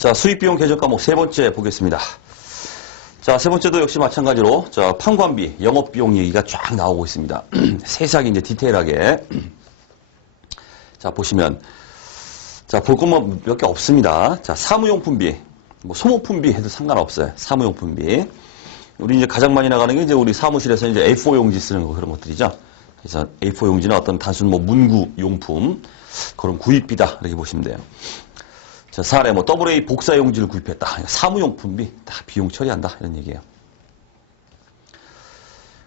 자, 수입비용 계정 과목 세 번째 보겠습니다. 자, 세 번째도 역시 마찬가지로, 자, 판관비, 영업비용 얘기가 쫙 나오고 있습니다. 세세하게 이제 디테일하게. 자, 보시면, 자, 볼 것만 몇 개 없습니다. 자, 사무용품비, 뭐, 소모품비 해도 상관없어요. 사무용품비. 우리 이제 가장 많이 나가는 게 이제 우리 사무실에서 이제 A4 용지 쓰는 거 그런 것들이죠. 그래서 A4 용지는 어떤 단순 뭐 문구 용품, 그런 구입비다. 이렇게 보시면 돼요. 자, 사례 뭐 AA 복사 용지를 구입했다. 사무용품비 다 비용 처리한다. 이런 얘기예요.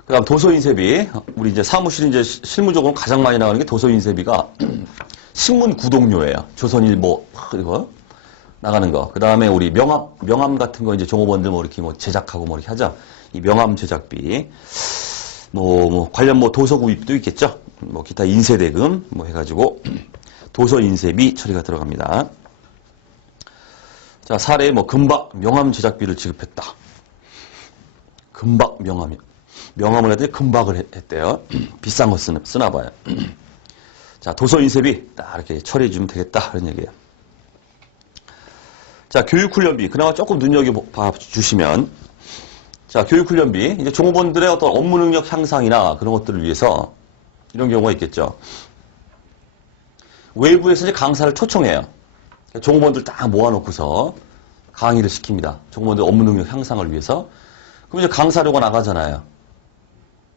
그다음 도서인쇄비. 우리 이제 사무실 이제 실무적으로 가장 많이 나가는 게 도서인쇄비가 신문 구독료예요. 조선일보 그리고 나가는 거. 그다음에 우리 명함 같은 거 이제 종업원들 뭐 이렇게 뭐 제작하고 뭐 이렇게 하죠. 이 명함 제작비. 뭐 관련 뭐 도서 구입도 있겠죠. 뭐 기타 인쇄대금 뭐 해가지고 도서인쇄비 처리가 들어갑니다. 자, 사례에 뭐 금박 명함 제작비를 지급했다. 금박 명함을 했더니 금박을 했대요. 비싼 거 쓰나 봐요. 자, 도서인쇄비 딱 이렇게 처리해 주면 되겠다. 그런 얘기예요. 자, 교육훈련비 그나마 조금 눈여겨봐 주시면, 자, 교육훈련비 이제 종업원들의 어떤 업무 능력 향상이나 그런 것들을 위해서 이런 경우가 있겠죠. 외부에서 이제 강사를 초청해요. 종업원들 딱 모아놓고서 강의를 시킵니다. 종업원들 업무 능력 향상을 위해서. 그럼 이제 강사료가 나가잖아요.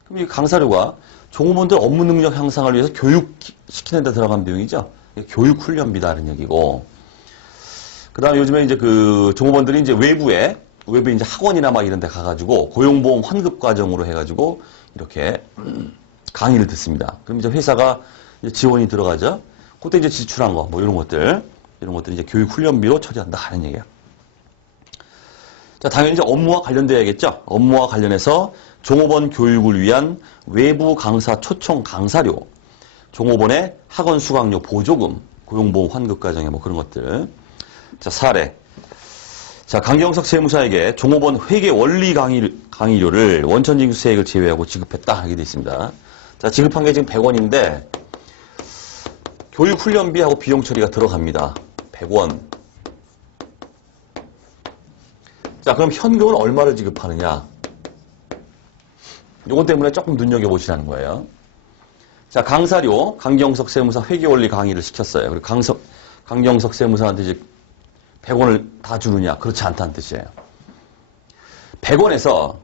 그럼 이 강사료가 종업원들 업무 능력 향상을 위해서 교육시키는 데 들어간 비용이죠. 교육훈련비다는 얘기고. 그 다음에 요즘에 이제 그 종업원들이 이제 외부에 이제 학원이나 막 이런 데 가가지고 고용보험 환급 과정으로 해가지고 이렇게 강의를 듣습니다. 그럼 이제 회사가 이제 지원이 들어가죠. 그때 이제 지출한 거, 뭐 이런 것들 이제 교육훈련비로 처리한다 하는 얘기예요. 자, 당연히 이제 업무와 관련돼야겠죠. 업무와 관련해서 종업원 교육을 위한 외부 강사 초청 강사료, 종업원의 학원 수강료 보조금, 고용보험 환급 과정에 뭐 그런 것들. 자, 사례. 자, 강경석 세무사에게 종업원 회계 원리 강의료를 원천징수세액을 제외하고 지급했다 하게 되어 있습니다. 자, 지급한 게 지금 100원인데 교육훈련비하고 비용 처리가 들어갑니다. 100원. 자, 그럼 현금은 얼마를 지급하느냐? 요거 때문에 조금 눈여겨보시라는 거예요. 자, 강사료, 강경석 세무사 회계원리 강의를 시켰어요. 그리고 강경석 세무사한테 이제 100원을 다 주느냐? 그렇지 않다는 뜻이에요. 100원에서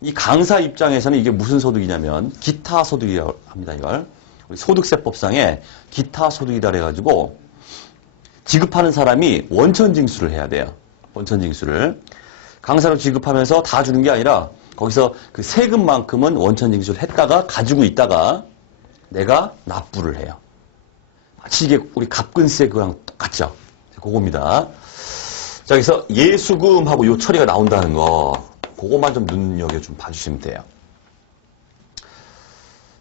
이 강사 입장에서는 이게 무슨 소득이냐면 기타 소득이라고 합니다, 이걸. 우리 소득세법상에 기타 소득이다 그래가지고 지급하는 사람이 원천징수를 해야 돼요. 원천징수를. 강사로 지급하면서 다 주는 게 아니라 거기서 그 세금만큼은 원천징수를 했다가 가지고 있다가 내가 납부를 해요. 마치 이게 우리 갑근세 그거랑 똑같죠. 그겁니다. 자, 그래서 예수금하고 요 처리가 나온다는 거 그것만 좀 눈여겨 좀 봐주시면 돼요.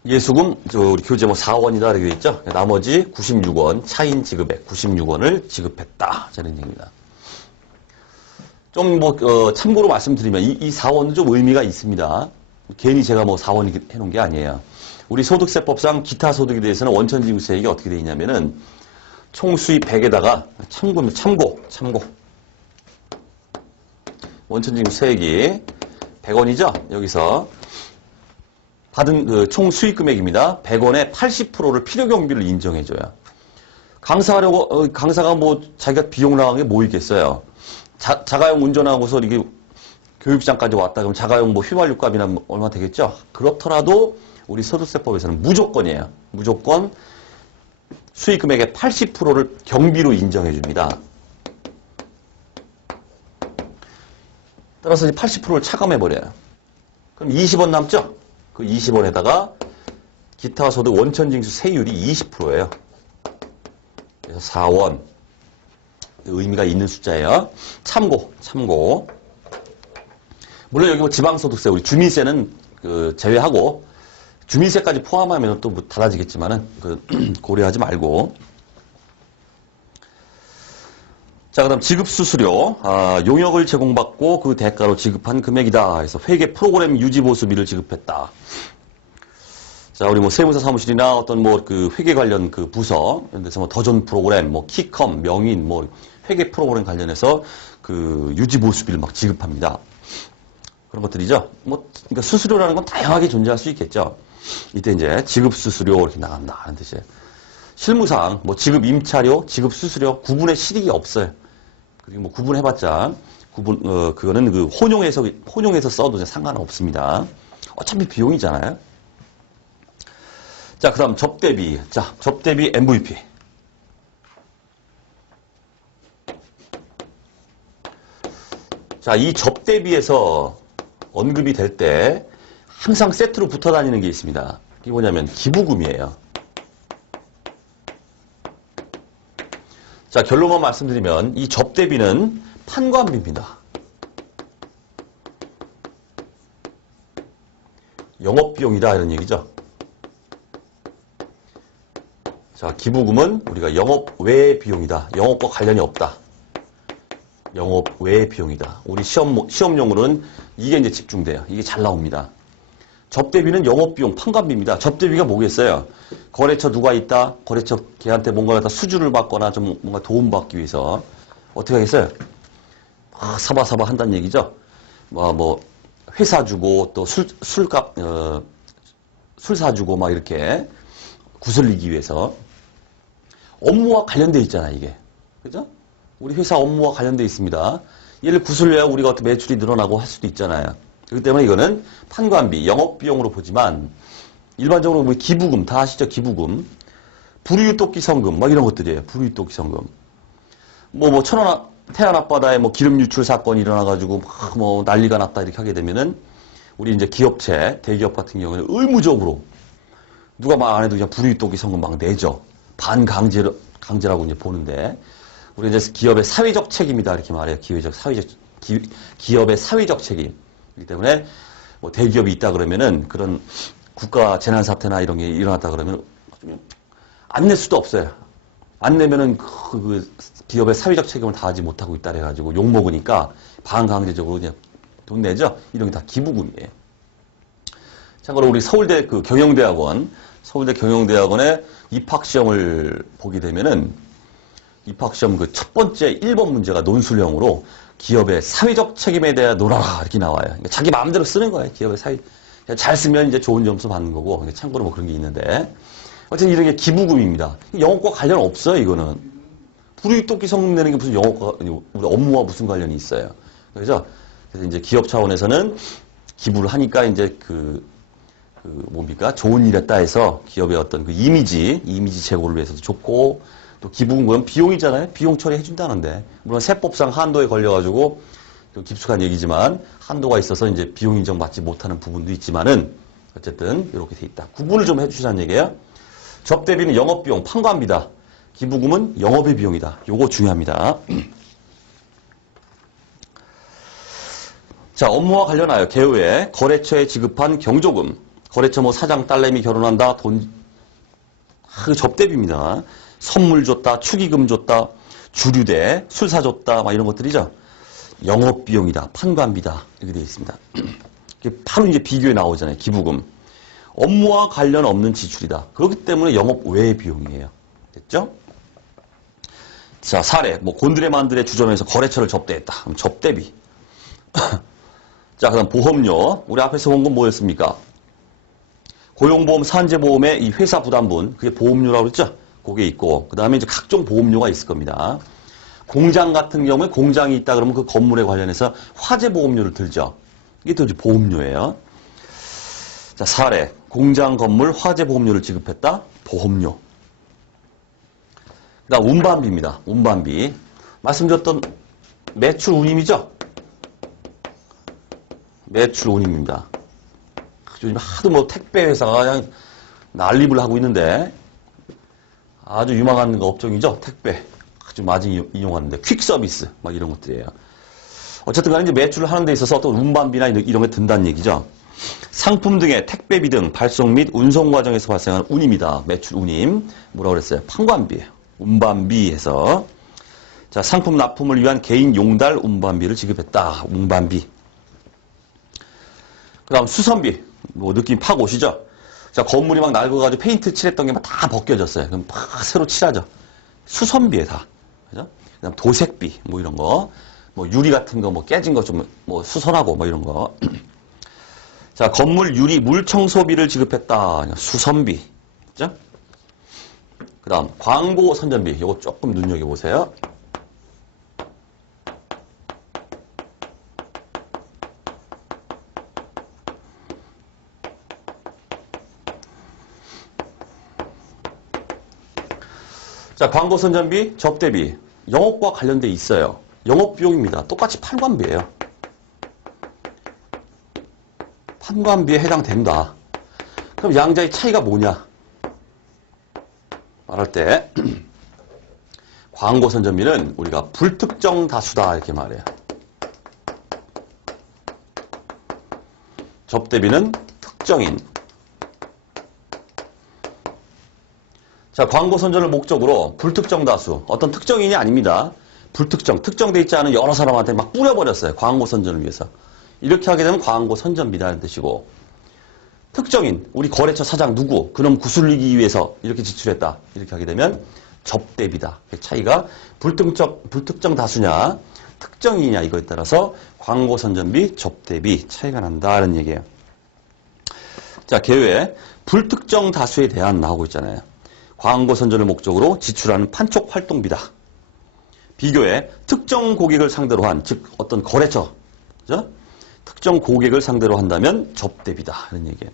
예수금 우리 교재 뭐 4원이다 이렇게 돼 있죠. 나머지 96원 차인 지급액 96원을 지급했다. 저는 얘기입니다. 좀 뭐 참고로 말씀드리면 이 4원은 좀 의미가 있습니다. 괜히 제가 뭐 4원 해놓은 게 아니에요. 우리 소득세법상 기타 소득에 대해서는 원천징수세액이 어떻게 되어 있냐면은 총 수입 100에다가 참고 원천징수세액이 100원이죠. 여기서 받은 그 총 수익 금액입니다. 100원에 80%를 필요경비를 인정해줘요. 강사가 뭐 자기가 비용 나간 게 뭐 있겠어요. 자가용 운전하고서 이게 교육장까지 왔다 그러면 자가용 뭐 휘발유값이나 뭐 얼마 되겠죠? 그렇더라도 우리 소득세법에서는 무조건이에요. 무조건 수익 금액의 80%를 경비로 인정해 줍니다. 따라서 이제 80%를 차감해 버려요. 그럼 20원 남죠? 그 20원에다가 기타 소득 원천징수 세율이 20%예요. 그래서 4원. 의미가 있는 숫자예요. 참고. 물론 여기 뭐 지방소득세, 우리 주민세는 그 제외하고 주민세까지 포함하면 또 뭐 달라지겠지만은 고려하지 말고. 자, 그다음 지급수수료. 용역을 제공받고 그 대가로 지급한 금액이다. 그래서 회계 프로그램 유지 보수비를 지급했다. 자, 우리 뭐 세무사 사무실이나 어떤 뭐 그 회계 관련 그 부서 이런 데서 뭐 더존 프로그램, 뭐 키컴, 명인, 뭐 회계 프로그램 관련해서 그 유지 보수비를 막 지급합니다. 그런 것들이죠. 뭐, 그러니까 수수료라는 건 다양하게 존재할 수 있겠죠. 이때 이제 지급 수수료 이렇게 나간다 하는 뜻이에요. 실무상 뭐 지급 임차료, 지급 수수료 구분의 실익이 없어요. 그리고 뭐 구분해봤자 그거는 그 혼용해서 써도 상관없습니다. 어차피 비용이잖아요. 자, 그다음 접대비. 자, 접대비 MVP. 자, 이 접대비에서 언급이 될 때 항상 세트로 붙어 다니는 게 있습니다. 이게 뭐냐면 기부금이에요. 자, 결론만 말씀드리면 이 접대비는 판관비입니다. 영업비용이다 이런 얘기죠. 자, 기부금은 우리가 영업 외 비용이다. 영업과 관련이 없다. 영업 외 비용이다. 우리 시험용으로는 이게 이제 집중돼요. 이게 잘 나옵니다. 접대비는 영업비용, 판관비입니다. 접대비가 뭐겠어요? 거래처 누가 있다? 거래처 걔한테 뭔가 갖다 수주를 받거나 좀 뭔가 도움받기 위해서 어떻게 하겠어요? 사바사바 한다는 얘기죠. 뭐 회사 주고 또 술값 술 사주고 막 이렇게 구슬리기 위해서 업무와 관련돼 있잖아 이게. 그죠? 우리 회사 업무와 관련돼 있습니다. 얘를 구슬려야 우리가 어떤 매출이 늘어나고 할 수도 있잖아요. 그렇기 때문에 이거는 판관비, 영업비용으로 보지만 일반적으로 우리 기부금 다 아시죠? 기부금, 불우유토끼 성금 막 이런 것들이에요. 불우유토끼 성금. 뭐 태안 앞바다에 뭐 기름 유출 사건이 일어나가지고 막 뭐 난리가 났다 이렇게 하게 되면은 우리 이제 기업체, 대기업 같은 경우는 의무적으로 누가 막 안 해도 그냥 불우유토끼 성금 막 내죠. 강제라고 이제 보는데 우리 이제 기업의 사회적 책임이다 이렇게 말해요. 기업의 사회적 책임. 그렇기 때문에 뭐 대기업이 있다 그러면은 그런 국가 재난 사태나 이런 게 일어났다 그러면 안 낼 수도 없어요. 안 내면은 그 기업의 사회적 책임을 다하지 못하고 있다 그래가지고 욕 먹으니까 반강제적으로 그냥 돈 내죠. 이런 게 다 기부금이에요. 참고로 우리 서울대 그 서울대 경영대학원의 입학시험을 보게 되면은 입학시험 그 첫 번째 1번 문제가 논술형으로 기업의 사회적 책임에 대해 논하라 이렇게 나와요. 그러니까 자기 마음대로 쓰는 거예요. 기업의 잘 쓰면 이제 좋은 점수 받는 거고. 그러니까 참고로 뭐 그런 게 있는데. 어쨌든 이런 게 기부금입니다. 영업과 관련 없어요, 이거는. 불우유토끼 성금 내는 게 무슨 영업과, 우리 업무와 무슨 관련이 있어요. 그래서 이제 기업 차원에서는 기부를 하니까 이제 뭡니까? 좋은 일 했다 해서 기업의 어떤 그 이미지 제고를 위해서도 좋고, 또 기부금은 비용이잖아요. 비용 처리해준다는데. 물론 세법상 한도에 걸려가지고 좀 깊숙한 얘기지만 한도가 있어서 이제 비용 인정받지 못하는 부분도 있지만은 어쨌든 이렇게 돼 있다. 구분을 좀 해주시라는 얘기예요. 접대비는 영업비용, 판관비다. 기부금은 영업의 비용이다. 요거 중요합니다. 자, 업무와 관련하여 개요에 거래처에 지급한 경조금. 거래처 뭐 사장 딸내미 결혼한다. 접대비입니다. 선물 줬다, 축의금 줬다, 주류대, 술 사줬다, 막 이런 것들이죠. 영업비용이다, 판관비다. 이렇게 되어 있습니다. 이게 바로 이제 비교에 나오잖아요. 기부금. 업무와 관련 없는 지출이다. 그렇기 때문에 영업 외의 비용이에요. 됐죠? 자, 사례. 뭐, 곤드레만드레 주점에서 거래처를 접대했다. 그럼 접대비. 자, 그 다음 보험료. 우리 앞에서 본 건 뭐였습니까? 고용보험, 산재보험의 이 회사 부담분. 그게 보험료라고 그랬죠? 그게 있고. 그 다음에 이제 각종 보험료가 있을 겁니다. 공장 같은 경우에 공장이 있다 그러면 그 건물에 관련해서 화재보험료를 들죠. 이게 또 이제 보험료예요. 자, 사례. 공장 건물 화재보험료를 지급했다. 보험료. 그 다음 운반비입니다. 운반비. 말씀드렸던 매출 운임이죠? 매출 운임입니다. 요즘 하도 뭐 택배 회사가 그냥 난립을 하고 있는데 아주 유망한 거 업종이죠. 택배. 아주 많이 이용하는데 퀵 서비스 막 이런 것들이에요. 어쨌든 간에 이제 매출을 하는 데 있어서 또 운반비나 이런 게 든다는 얘기죠. 상품 등의 택배비 등 발송 및 운송 과정에서 발생하는 운임이다. 매출 운임. 뭐라고 그랬어요? 판관비예요. 운반비에서. 자, 상품 납품을 위한 개인 용달 운반비를 지급했다. 운반비. 그 다음 수선비. 뭐 느낌 팍 오시죠? 자, 건물이 막 낡아가지고 페인트 칠했던 게 막 다 벗겨졌어요. 그럼 막 새로 칠하죠. 수선비에 다. 그죠? 그다음 도색비, 뭐 이런 거. 뭐 유리 같은 거 뭐 깨진 거 좀 뭐 수선하고 뭐 이런 거. 자, 건물 유리 물 청소비를 지급했다. 수선비. 그죠? 그다음 광고 선전비. 이거 조금 눈여겨보세요. 자, 광고 선전비, 접대비. 영업과 관련돼 있어요. 영업비용입니다. 똑같이 판관비예요. 판관비에 해당된다. 그럼 양자의 차이가 뭐냐? 말할 때 광고 선전비는 우리가 불특정 다수다 이렇게 말해요. 접대비는 특정인. 자, 광고 선전을 목적으로 불특정 다수, 어떤 특정인이 아닙니다. 불특정, 특정돼 있지 않은 여러 사람한테 막 뿌려버렸어요. 광고 선전을 위해서. 이렇게 하게 되면 광고 선전비라는 뜻이고, 특정인, 우리 거래처 사장 누구, 그놈 구슬리기 위해서 이렇게 지출했다. 이렇게 하게 되면 접대비다. 차이가 불특정 다수냐, 특정인이냐 이거에 따라서 광고 선전비, 접대비 차이가 난다는 얘기예요. 자, 계획 불특정 다수에 대한 나오고 있잖아요. 광고 선전을 목적으로 지출하는 판촉 활동비다. 비교에 특정 고객을 상대로 한, 즉 어떤 거래처, 그죠? 특정 고객을 상대로 한다면 접대비다. 이런 얘기예요.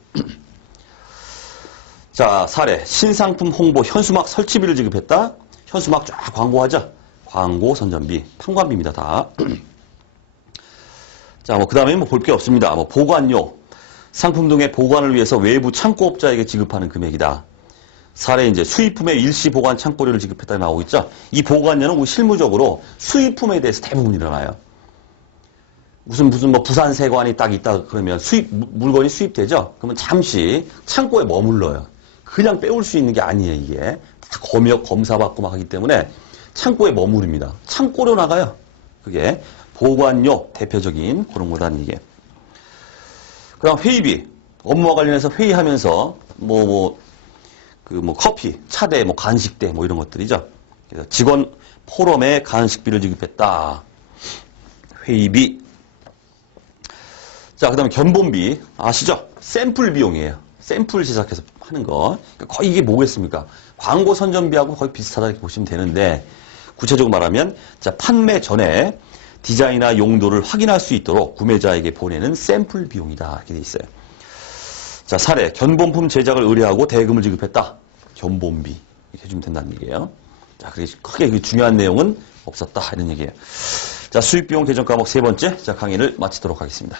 자, 사례. 신상품 홍보 현수막 설치비를 지급했다. 현수막 쫙 광고하죠. 광고 선전비, 판관비입니다. 다. 자, 뭐 그 다음에 뭐 볼 게 없습니다. 뭐 보관료, 상품 등의 보관을 위해서 외부 창고업자에게 지급하는 금액이다. 사례 이제 수입품의 일시 보관 창고료를 지급했다 나오고 있죠. 이 보관료는 우리 실무적으로 수입품에 대해서 대부분 일어나요. 무슨 뭐 부산 세관이 딱 있다 그러면 물건이 수입되죠. 그러면 잠시 창고에 머물러요. 그냥 빼올 수 있는 게 아니에요, 이게. 다 검역 검사받고 막 하기 때문에 창고에 머무릅니다. 창고로 나가요. 그게 보관료 대표적인 그런 거다는 얘기예요. 그다음 회의비. 업무와 관련해서 회의하면서 커피, 차대, 간식대, 이런 것들이죠. 그래서 직원 포럼에 간식비를 지급했다. 회의비. 자, 그 다음에 견본비. 아시죠? 샘플 비용이에요. 샘플 제작해서 하는 거. 그러니까 거의 이게 뭐겠습니까? 광고 선전비하고 거의 비슷하다 이렇게 보시면 되는데, 구체적으로 말하면, 자, 판매 전에 디자인이나 용도를 확인할 수 있도록 구매자에게 보내는 샘플 비용이다. 이렇게 돼 있어요. 자, 사례. 견본품 제작을 의뢰하고 대금을 지급했다. 견본비. 이렇게 해주면 된다는 얘기예요. 자, 크게 중요한 내용은 없었다. 이런 얘기예요. 자, 수입비용 계정 과목 세 번째. 자, 강의를 마치도록 하겠습니다.